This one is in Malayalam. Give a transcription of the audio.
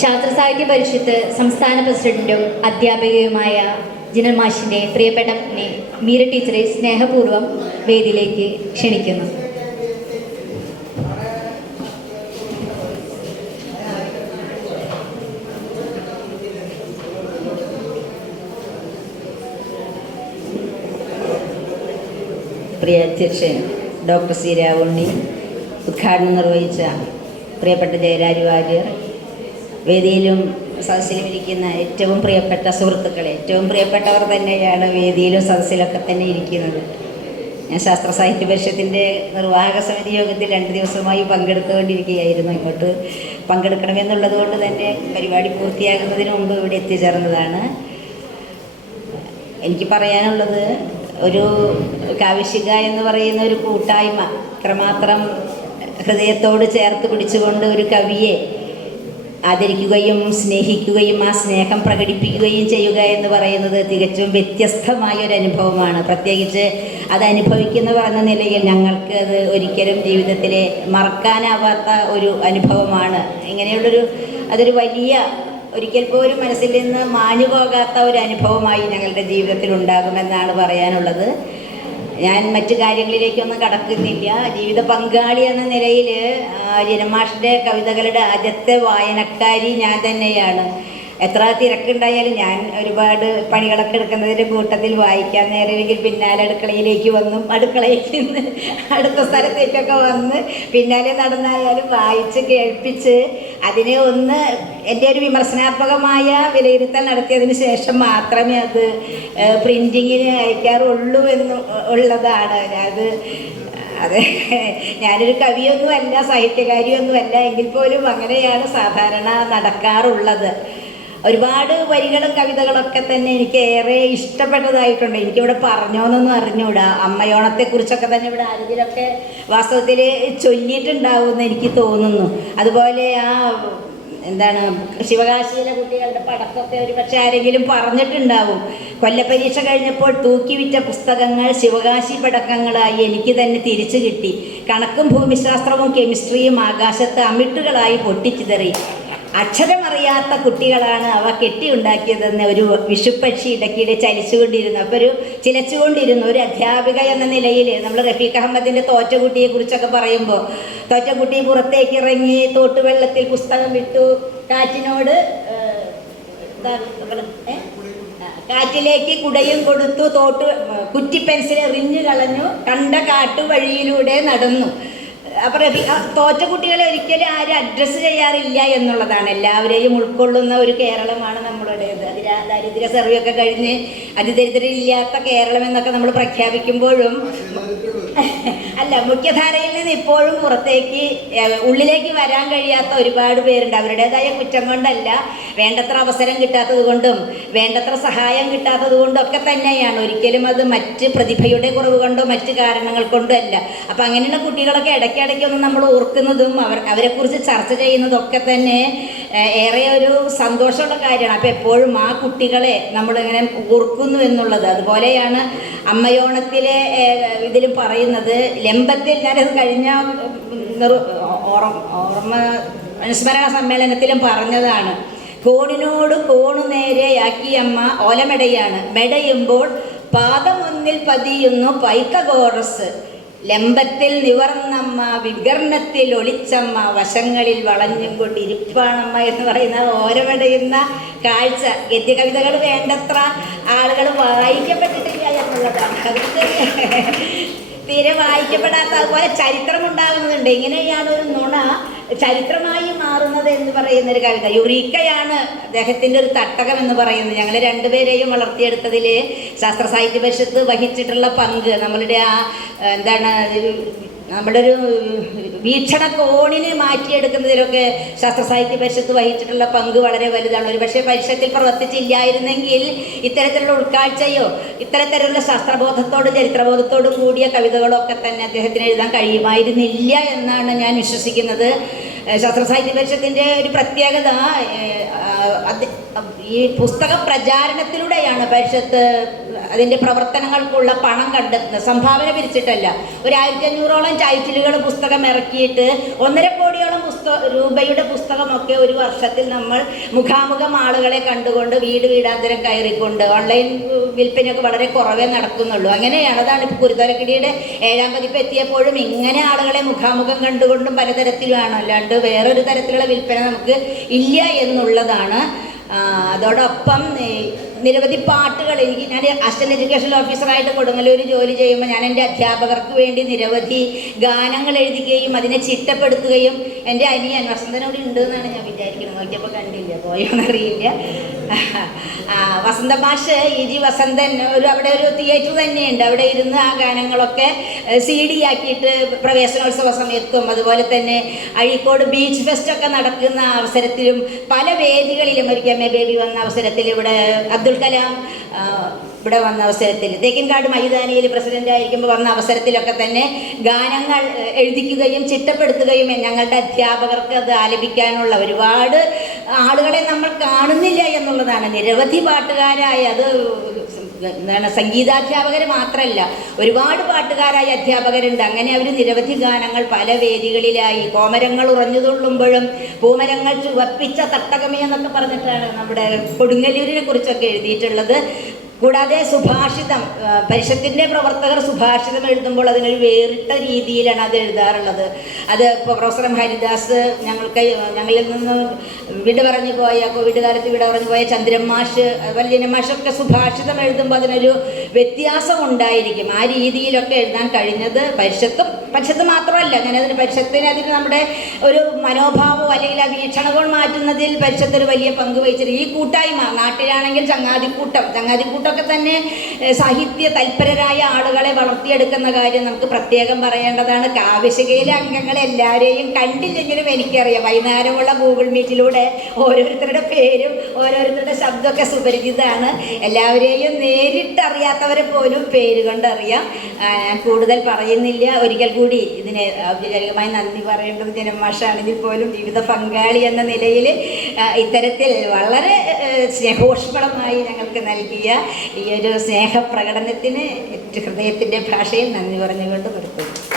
ശാസ്ത്ര സാഹിത്യ പരിഷത്ത് സംസ്ഥാന പ്രസിഡന്റും അധ്യാപികയുമായ ജിനൽ മാഷിന്റെ പ്രിയപ്പെട്ട മീര ടീച്ചറെ സ്നേഹപൂർവം വേദിയിലേക്ക് ക്ഷണിക്കുന്നു. പ്രിയ അധ്യക്ഷൻ ഡോക്ടർ സി രാവുണ്ണി ഉദ്ഘാടനം നിർവഹിച്ച പ്രിയപ്പെട്ട ജയരാജ് വാര്യർ വേദിയിലും സദസ്സിലും ഇരിക്കുന്ന ഏറ്റവും പ്രിയപ്പെട്ട സുഹൃത്തുക്കൾ ഏറ്റവും പ്രിയപ്പെട്ടവർ തന്നെയാണ് വേദിയിലും സദസ്സിലൊക്കെ തന്നെ ഇരിക്കുന്നത്. ഞാൻ ശാസ്ത്ര സാഹിത്യ പരിഷത്തിന്റെ നിർവാഹക സമിതി യോഗത്തിൽ രണ്ട് ദിവസമായി പങ്കെടുത്തുകൊണ്ടിരിക്കുകയായിരുന്നു. ഇങ്ങോട്ട് പങ്കെടുക്കണമെന്നുള്ളത് കൊണ്ട് തന്നെ പരിപാടി പൂർത്തിയാകുന്നതിന് മുമ്പ് ഇവിടെ എത്തിച്ചേർന്നതാണ്. എനിക്ക് പറയാനുള്ളത് ഒരു കാവിശിക എന്ന് പറയുന്ന ഒരു കൂട്ടായ്മ. ഇത്രമാത്രം ഹൃദയത്തോട് ചേർത്ത് പിടിച്ചുകൊണ്ട് ഒരു കവിയെ ആദരിക്കുകയും സ്നേഹിക്കുകയും ആ സ്നേഹം പ്രകടിപ്പിക്കുകയും ചെയ്യുക എന്ന് പറയുന്നത് തികച്ചും വ്യത്യസ്തമായ ഒരു അനുഭവമാണ്. പ്രത്യേകിച്ച് അത് അനുഭവിക്കുന്നവർ എന്ന നിലയിൽ ഞങ്ങൾക്ക് അത് ഒരിക്കലും ജീവിതത്തിലെ മറക്കാനാവാത്ത ഒരു അനുഭവമാണ്. ഇങ്ങനെയുള്ളൊരു അതൊരു വലിയ ഒരിക്കൽ പോലും മനസ്സിൽ നിന്ന് മാഞ്ഞു പോകാത്ത ഒരു അനുഭവമായി ഞങ്ങളുടെ ജീവിതത്തിൽ ഉണ്ടാകുമെന്നാണ് പറയാനുള്ളത്. ഞാൻ മറ്റു കാര്യങ്ങളിലേക്കൊന്നും കടക്കുന്നില്ല. ജീവിത പങ്കാളി എന്ന നിലയിൽ ജനമാഷിന്റെ കവിതകളുടെ ആദ്യത്തെ വായനക്കാരി ഞാൻ തന്നെയാണ്. എത്ര തിരക്കുണ്ടായാലും ഞാൻ ഒരുപാട് പണികളൊക്കെ എടുക്കുന്നതിന്റെ കൂട്ടത്തിൽ വായിക്കാൻ നേരമെങ്കിൽ പിന്നാലെ അടുക്കളയിലേക്ക് വന്നും അടുക്കളയിൽ നിന്ന് അടുത്ത സ്ഥലത്തേക്കൊക്കെ വന്ന് പിന്നാലെ നടന്നായാലും വായിച്ച് കേൾപ്പിച്ച് അതിനെ ഒന്ന് എന്റെ ഒരു വിമർശനാത്മകമായ വിലയിരുത്തൽ നടത്തിയതിന് ശേഷം മാത്രമേ അത് പ്രിന്റിങ്ങിന് അയക്കാറുള്ളൂ എന്ന് ഉള്ളതാണ്. അത് അതെ ഞാനൊരു കവിയൊന്നുമല്ല സാഹിത്യകാരിയൊന്നുമല്ല എങ്കിൽ പോലും അങ്ങനെയാണ് സാധാരണ നടക്കാറുള്ളത്. ഒരുപാട് വരികളും കവിതകളൊക്കെ തന്നെ എനിക്ക് ഏറെ ഇഷ്ടപ്പെട്ടതായിട്ടുണ്ട്. എനിക്കിവിടെ പറഞ്ഞോന്നൊന്നും അറിഞ്ഞൂടാ. അമ്മയോണത്തെക്കുറിച്ചൊക്കെ തന്നെ ഇവിടെ ആരെങ്കിലൊക്കെ വാസ്തവത്തിൽ ചൊല്ലിയിട്ടുണ്ടാവുമെന്ന് എനിക്ക് തോന്നുന്നു. അതുപോലെ ആ എന്താണ് ശിവകാശിയിലെ കുട്ടികളുടെ പടക്കത്തെ ഒരു പക്ഷെ ആരെങ്കിലും പറഞ്ഞിട്ടുണ്ടാവും. കൊല്ലപ്പരീക്ഷ കഴിഞ്ഞപ്പോൾ തൂക്കി വിറ്റ പുസ്തകങ്ങൾ ശിവകാശി പടക്കങ്ങളായി എനിക്ക് തന്നെ തിരിച്ചു കിട്ടി. കണക്കും ഭൂമിശാസ്ത്രവും കെമിസ്ട്രിയും ആകാശത്ത് അമിട്ടുകളായി പൊട്ടിച്ചിതറി. അക്ഷരമറിയാത്ത കുട്ടികളാണ് അവ കെട്ടിയുണ്ടാക്കിയതെന്ന് ഒരു വിഷുപ്പക്ഷി ഇടയ്ക്കിടെ ചലിച്ചുകൊണ്ടിരുന്നു. അപ്പോൾ ഒരു ചിലച്ചുകൊണ്ടിരുന്നു. ഒരു അധ്യാപിക എന്ന നിലയിൽ നമ്മൾ റഫീഖ് അഹമ്മദിന്റെ തോറ്റകുട്ടിയെ കുറിച്ചൊക്കെ പറയുമ്പോൾ തോറ്റകുട്ടി പുറത്തേക്ക് ഇറങ്ങി തോട്ടുവെള്ളത്തിൽ പുസ്തകം വിട്ടു കാറ്റിനോട് കാറ്റിലേക്ക് കുടയും കൊടുത്തു തോട്ട് കുറ്റി പെൻസിൽ എറിഞ്ഞു കളഞ്ഞു കണ്ട കാട്ടുവഴിയിലൂടെ നടന്നു. അപ്പോൾ റബി തോറ്റ കുട്ടികളെ ഒരിക്കലും ആരും അഡ്രസ്സ് ചെയ്യാറില്ല എന്നുള്ളതാണ്. എല്ലാവരെയും ഉൾക്കൊള്ളുന്ന ഒരു കേരളമാണ് നമ്മളുടേത്. അതിന് ദാരിദ്ര്യ സർവേ ഒക്കെ കഴിഞ്ഞ് അതിദരിദ്രരില്ലാത്ത കേരളം എന്നൊക്കെ നമ്മൾ പ്രഖ്യാപിക്കുമ്പോഴും അല്ല മുഖ്യധാരയിൽ നിന്ന് ഇപ്പോഴും പുറത്തേക്ക് ഉള്ളിലേക്ക് വരാൻ കഴിയാത്ത ഒരുപാട് പേരുണ്ട്. അവരുടേതായ കുറ്റം കൊണ്ടല്ല വേണ്ടത്ര അവസരം കിട്ടാത്തത് കൊണ്ടും വേണ്ടത്ര സഹായം കിട്ടാത്തത് കൊണ്ടും ഒക്കെ തന്നെയാണ്. ഒരിക്കലും അത് മറ്റ് പ്രതിഭയുടെ കുറവ് കൊണ്ടോ മറ്റ് കാരണങ്ങൾ കൊണ്ടോ അല്ല. അപ്പം അങ്ങനെയുള്ള കുട്ടികളൊക്കെ ഇടയ്ക്കിടയ്ക്ക് ഒന്ന് നമ്മൾ ഓർക്കുന്നതും അവർ അവരെക്കുറിച്ച് ചർച്ച ചെയ്യുന്നതൊക്കെ തന്നെ ഏറെ ഒരു സന്തോഷമുള്ള കാര്യമാണ്. അപ്പോൾ എപ്പോഴും ആ കുട്ടികളെ നമ്മളിങ്ങനെ ഓർക്കുന്നു എന്നുള്ളത്. അതുപോലെയാണ് അമ്മയോണത്തിലെ ഇതിലും പറയുന്നത് ലംബത്തിൽ ഞാനത് കഴിഞ്ഞ ഓർമ്മ അനുസ്മരണ സമ്മേളനത്തിലും പറഞ്ഞതാണ്. കോണിനോട് കോണു നേരെയാക്കി അമ്മ ഓലമെടയാണ്. മെടയുമ്പോൾ പാദമൊന്നിൽ പതിയുന്നു പൈക്കഗോറസ് ലംബത്തിൽ നിവർന്നമ്മ വികർണത്തിൽ ഒളിച്ചമ്മ വശങ്ങളിൽ വളഞ്ഞും കൊണ്ട് ഇരിപ്പാണമ്മ എന്ന് പറയുന്ന ഓരമടയുന്ന കാഴ്ച. ഗദ്യ കവിതകൾ വേണ്ടത്ര ആളുകൾ വായിക്കപ്പെട്ടിട്ടില്ല എന്നുള്ളതാണ്. അതുകൊണ്ട് തീരെ വായിക്കപ്പെടാത്ത അതുപോലെ ചരിത്രം ഉണ്ടാകുന്നുണ്ട് ഇങ്ങനെയാണ് ഒരു നുണ ചരിത്രമായി മാറുന്നത് എന്ന് പറയുന്ന ഒരു കവിത. യുറീക്കയാണ് അദ്ദേഹത്തിന്റെ ഒരു തട്ടകം എന്ന് പറയുന്നത്. ഞങ്ങൾ രണ്ടുപേരെയും വളർത്തിയെടുത്തതിൽ ശാസ്ത്ര സാഹിത്യ പരിഷത്ത് വഹിച്ചിട്ടുള്ള പങ്ക്. നമ്മളുടെ ആ എന്താണ് നമ്മുടെ ഒരു വീക്ഷണ കോണിനെ മാറ്റിയെടുക്കുന്നതിലൊക്കെ ശാസ്ത്ര സാഹിത്യ പരിഷത്ത് വഹിച്ചിട്ടുള്ള പങ്ക് വളരെ വലുതാണ്. ഒരു പക്ഷേ പരിഷത്തിൽ പ്രവർത്തിച്ചില്ലായിരുന്നെങ്കിൽ ഇത്തരത്തിലുള്ള ഉൾക്കാഴ്ചയോ ഇത്തരത്തിലുള്ള ശാസ്ത്രബോധത്തോടും ചരിത്രബോധത്തോടും കൂടിയ കവിതകളൊക്കെ തന്നെ അദ്ദേഹത്തിന് എഴുതാൻ കഴിയുമായിരുന്നില്ല എന്നാണ് ഞാൻ വിശ്വസിക്കുന്നത്. ശാസ്ത്ര സാഹിത്യ പരിഷത്തിന്റെ ഒരു പ്രത്യേകത ഈ പുസ്തക പ്രചാരണത്തിലൂടെയാണ് പരിഷത്ത് അതിന്റെ പ്രവർത്തനങ്ങൾക്കുള്ള പണം കണ്ടെത്തുന്ന സംഭാവന പിരിച്ചിട്ടല്ല. ഒരു ആയിരത്തി അഞ്ഞൂറോളം ടൈറ്റിലുകൾ പുസ്തകം ഇറക്കിയിട്ട് ഒന്നര കോടിയോളം പുസ്തക രൂപയുടെ പുസ്തകമൊക്കെ ഒരു വർഷത്തിൽ നമ്മൾ മുഖാമുഖം ആളുകളെ കണ്ടുകൊണ്ട് വീട് വീടാന്തരം കയറിക്കൊണ്ട് ഓൺലൈൻ വിൽപ്പനയൊക്കെ വളരെ കുറവേ നടക്കുന്നുള്ളൂ. അങ്ങനെയാണ്. അതാണ് ഇപ്പോൾ കുരുതരക്കിടിയുടെ ഏഴാം പതിപ്പ് എത്തിയപ്പോഴും ഇങ്ങനെ ആളുകളെ മുഖാമുഖം കണ്ടുകൊണ്ടും പലതരത്തിലുമാണ്. അല്ലാണ്ട് വേറൊരു തരത്തിലുള്ള വിൽപ്പന നമുക്ക് ഇല്ല എന്നുള്ളതാണ്. അതോടൊപ്പം നിരവധി പാട്ടുകൾ എനിക്ക് ഞാൻ അസ്റ്റൻ എഡ്യൂക്കേഷൻ ഓഫീസറായിട്ട് കൊടുങ്ങല്ലൂർ ജോലി ചെയ്യുമ്പോൾ ഞാൻ എന്റെ അധ്യാപകർക്ക് വേണ്ടി നിരവധി ഗാനങ്ങൾ എഴുതുകയും അതിനെ ചിട്ടപ്പെടുത്തുകയും എന്റെ അനിയൻ വസന്തനോട് ഉണ്ട് എന്നാണ് ഞാൻ വിചാരിക്കുന്നത്. നോക്കിയപ്പോൾ കണ്ടില്ല? പോയോന്നറിയില്ല വസന്ത മാഷ് ഇ ജി വസന്തൻ ഒരു അവിടെ ഒരു തിയേറ്റർ തന്നെയുണ്ട്. അവിടെ ഇരുന്ന് ആ ഗാനങ്ങളൊക്കെ സി ഡി ആക്കിയിട്ട് പ്രവേശനോത്സവ സമയത്തും അതുപോലെ തന്നെ അഴീക്കോട് ബീച്ച് ഫെസ്റ്റ് ഒക്കെ നടക്കുന്ന അവസരത്തിലും പല വേദികളിലും ഒരു കെമ്മ ബേബി വന്ന അവസരത്തിൽ ഇവിടെ അബ്ദുൽ കലാം ഇവിടെ വന്ന അവസരത്തിൽ തേക്കിൻകാട് മൈതാനിയിൽ പ്രസിഡന്റ് ആയിരിക്കുമ്പോൾ വന്ന അവസരത്തിലൊക്കെ തന്നെ ഗാനങ്ങൾ എഴുതിക്കുകയും ചിട്ടപ്പെടുത്തുകയും ഞങ്ങളുടെ അധ്യാപകർക്ക് അത് ആലപിക്കാനുള്ള ഒരുപാട് ആളുകളെ നമ്മൾ കാണുന്നില്ല എന്നുള്ളതാണ്. നിരവധി പാട്ടുകാരായ അത് എന്താണ് സംഗീതാധ്യാപകർ മാത്രമല്ല ഒരുപാട് പാട്ടുകാരായ അധ്യാപകരുണ്ട്. അങ്ങനെ അവർ നിരവധി ഗാനങ്ങൾ പല വേദികളിലായി കോമരങ്ങൾ ഉറഞ്ഞുതുള്ളുമ്പോഴും പൂമരങ്ങൾ ചുവപ്പിച്ച തട്ടകമേ എന്നൊക്കെ പറഞ്ഞിട്ടാണ് നമ്മുടെ കൊടുങ്ങല്ലൂരിനെ കുറിച്ചൊക്കെ എഴുതിയിട്ടുള്ളത്. കൂടാതെ സുഭാഷിതം പരിഷത്തിന്റെ പ്രവർത്തകർ സുഭാഷിതം എഴുതുമ്പോൾ അതിനൊരു വേറിട്ട രീതിയിലാണ് അത് എഴുതാറുള്ളത്. അത് പ്രൊഫസർ ഹരിദാസ് ഞങ്ങൾക്ക് ഞങ്ങളിൽ നിന്ന് വിട പറഞ്ഞു പോയ കോവിഡ് കാലത്ത് വിട പറഞ്ഞു പോയ ചന്ദ്രൻ മാഷ് അതുപോലെ ജനമാഷൊക്കെ മാഷൊക്കെ സുഭാഷിതം എഴുതുമ്പോൾ അതിനൊരു വ്യത്യാസം ഉണ്ടായിരിക്കും. ആ രീതിയിലൊക്കെ എഴുതാൻ കഴിഞ്ഞത് പരിഷത്തും പരിഷത്ത് മാത്രമല്ല ഞാനതിന് അതിന് പരിശത്തിനതിന് നമ്മുടെ ഒരു മനോഭാവം അല്ലെങ്കിൽ ആ വീക്ഷണകോൾ മാറ്റുന്നതിൽ പരിഷത്ത് ഒരു വലിയ പങ്ക് വഹിച്ചിട്ടുണ്ട്. ഈ കൂട്ടായ്മ നാട്ടിലാണെങ്കിൽ ചങ്ങാതിക്കൂട്ടം. ചങ്ങാതിക്കൂട്ടമൊക്കെ തന്നെ സാഹിത്യ തൽപരരായ ആളുകളെ വളർത്തിയെടുക്കുന്ന കാര്യം നമുക്ക് പ്രത്യേകം പറയേണ്ടതാണ്. കാവശ്യകയിലെ അംഗങ്ങളെ എല്ലാവരെയും കണ്ടില്ലെങ്കിലും എനിക്കറിയാം. വൈകുന്നേരമുള്ള ഗൂഗിൾ മീറ്റിലൂടെ ഓരോരുത്തരുടെ പേരും ഓരോരുത്തരുടെ ശബ്ദമൊക്കെ സുപരിചിതമാണ്. എല്ലാവരെയും നേരിട്ടറിയാത്തവരെ പോലും പേര് കൊണ്ടറിയാം. കൂടുതൽ പറയുന്നില്ല. ഒരിക്കൽ കൂടി ഇതിന് ഔപചാരികമായി നന്ദി പറയേണ്ടത് ജനമാഷാണെങ്കിൽ പോലും ജീവിത പങ്കാളി എന്ന നിലയിൽ ഇത്തരത്തിൽ വളരെ സ്നേഹോഷ്മളമായി ഞങ്ങൾക്ക് നൽകിയ ഈ ഒരു സ്നേഹപ്രകടനത്തിന് ഹൃദയത്തിന്റെ ഭാഷയിൽ നന്ദി പറഞ്ഞുകൊണ്ട് നിർത്തുന്നു.